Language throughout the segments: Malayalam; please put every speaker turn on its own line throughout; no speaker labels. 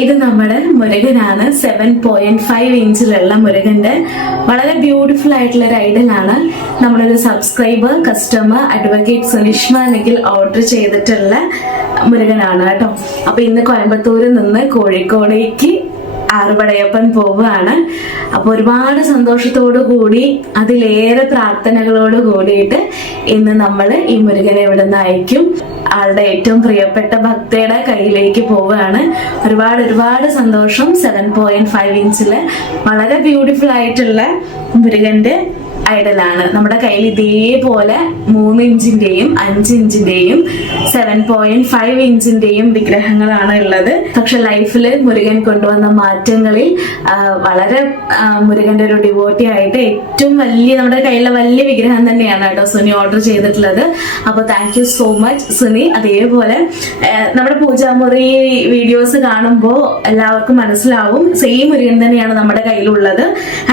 ഇത് നമ്മുടെ മുരുകനാണ്. സെവൻ പോയിന്റ് ഫൈവ് ഇഞ്ചിലുള്ള മുരുകന്റെ വളരെ ബ്യൂട്ടിഫുൾ ആയിട്ടുള്ള ഒരു ഐഡലാണ് നമ്മളൊരു സബ്സ്ക്രൈബർ കസ്റ്റമർ അഡ്വക്കേറ്റ് സുനിഷ്മ അല്ലെങ്കിൽ ഓർഡർ ചെയ്തിട്ടുള്ള മുരുകനാണ് കേട്ടോ. അപ്പൊ ഇന്ന് കോയമ്പത്തൂരിൽ നിന്ന് കോഴിക്കോടേക്ക് ആറുപടയപ്പൻ പോവുകയാണ്. അപ്പൊ ഒരുപാട് സന്തോഷത്തോടു കൂടി അതിലേറെ പ്രാർത്ഥനകളോട് കൂടിയിട്ട് ഇന്ന് നമ്മൾ ഈ മുരുകനെ ഇവിടെ നിന്ന് അയക്കും. ആളുടെ ഏറ്റവും പ്രിയപ്പെട്ട ഭക്തയുടെ കയ്യിലേക്ക് പോവുകയാണ്. ഒരുപാട് ഒരുപാട് സന്തോഷം. സെവൻ പോയിന്റ് ഫൈവ് ഇഞ്ചിൽ വളരെ ബ്യൂട്ടിഫുൾ ആയിട്ടുള്ള മുരുകന്റെ ഐഡലാണ് നമ്മുടെ കയ്യിൽ ഇതേപോലെ മൂന്ന് ഇഞ്ചിന്റെയും അഞ്ച് ഇഞ്ചിന്റെയും സെവൻ പോയിന്റ് ഫൈവ് ഇഞ്ചിന്റെയും വിഗ്രഹങ്ങളാണ് ഉള്ളത്. പക്ഷെ ലൈഫിൽ മുരുകൻ കൊണ്ടുവന്ന മാറ്റങ്ങളിൽ വളരെ മുരുകന്റെ ഒരു ഡിവോട്ടി ആയിട്ട് ഏറ്റവും വലിയ നമ്മുടെ കയ്യിലെ വലിയ വിഗ്രഹം തന്നെയാണ് കേട്ടോ സുനി ഓർഡർ ചെയ്തിട്ടുള്ളത്. അപ്പൊ thank you so much Suni. അതേപോലെ നമ്മുടെ പൂജാമുറി വീഡിയോസ് കാണുമ്പോൾ എല്ലാവർക്കും മനസ്സിലാവും. സെയിം മുരുകൻ തന്നെയാണ് നമ്മുടെ കയ്യിലുള്ളത്.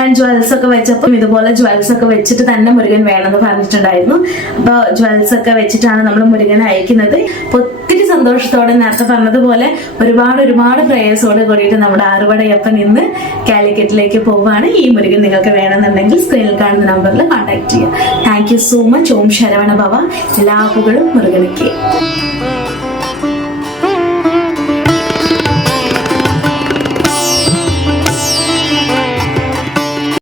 ആൻഡ് ജ്വൽസ് ഒക്കെ വെച്ചപ്പോൾ ഇതുപോലെ ജ്വൽസ് ഒക്കെ വെച്ചിട്ട് തന്നെ മുരുകൻ വേണമെന്ന് പറഞ്ഞിട്ടുണ്ടായിരുന്നു. അപ്പൊ ജ്വൽസ് ഒക്കെ വെച്ചിട്ടാണ് നമ്മൾ മുരുകനെ അയക്കുന്നത്. ഒത്തിരി സന്തോഷത്തോടെ നേരത്തെ പറഞ്ഞതുപോലെ ഒരുപാട് ഒരുപാട് പ്രേയേഴ്സോട് കൂടിയിട്ട് നമ്മുടെ ആറുപടയപ്പൻ ഇന്ന് കാലിക്കറ്റിലേക്ക് പോവുകയാണ്. ഈ മുരുകൻ നിങ്ങൾക്ക് വേണമെന്നുണ്ടെങ്കിൽ സ്ക്രീനിൽ കാണുന്ന നമ്പറിൽ കോൺടാക്ട് ചെയ്യുക. Thank so much Om Saravana Bhava. എല്ലാ പുകളും മുരുകനയ്ക്ക്